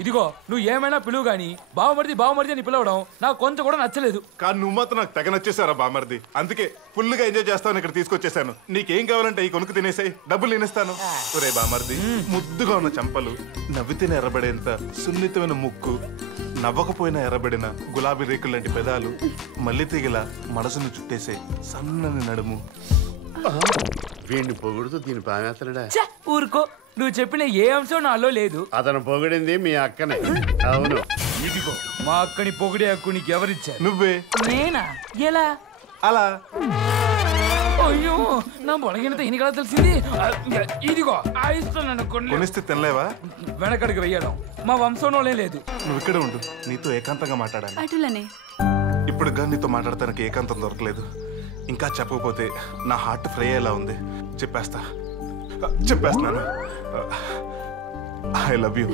ఇదిగో నువ్వు ఏమైనా పిలువు గాని బావమరిది అని పిలవడం నాకు కొంచెం కూడా నచ్చలేదు. కానీ నువ్వు మాత్రం నాకు తెగ నచ్చేసారా బామర్ది. అందుకే ఫుల్ గా ఎంజాయ్ చేస్తాను ఇక్కడ తీసుకొచ్చేసాను. నీకేం కావాలంటే ఈ కొనుక్కు తినేసాయి, డబ్బులు నేనిస్తాను. ఒరే బామర్ది, ముద్దుగా ఉన్న చంపలు, నవ్వితేనే ఎర్రబడేంత సున్నితమైన ముక్కు, నవ్వకపోయినా ఎర్రబడిన గులాబీ రేకులు లాంటి పెదాలు, మల్లి తీగల మనసును చుట్టేసే సన్నని నడుము. వీడిని పొగుడుతూ దీని పామేస్తున్నాడా? ఊరుకో, నువ్వు చెప్పిన ఏ అంశం నాలో లేదు. అతను పొగిడింది మీ అక్కనే. అవును, ఇదిగో మా అక్కని పొగిడే హక్కు నీకు ఎవరిచ్చారు? నువ్వే. నేనా? ఎలా? అలా. అయ్యో, నా బొలగినతో ఇన్ని కదా తెలిసింది. ఇదిగో ఆయిస్తున్నాను. కొనిస్తే తినలేవా? వెనకడికి వెయ్యడం మా వంశంలోనే లేదు. నువ్వు ఇక్కడే ఉండు, నీతో ఏకాంతంగా మాట్లాడాలి. అటులనే. ఇప్పుడు గా నీతో మాట్లాడటానికి ఏకాంతం దొరకలేదు. ఇంకా చెప్పకపోతే నా హార్ట్ ఫ్రై అయ్యేలా ఉంది. చెప్పేస్తున్నాను. I love you.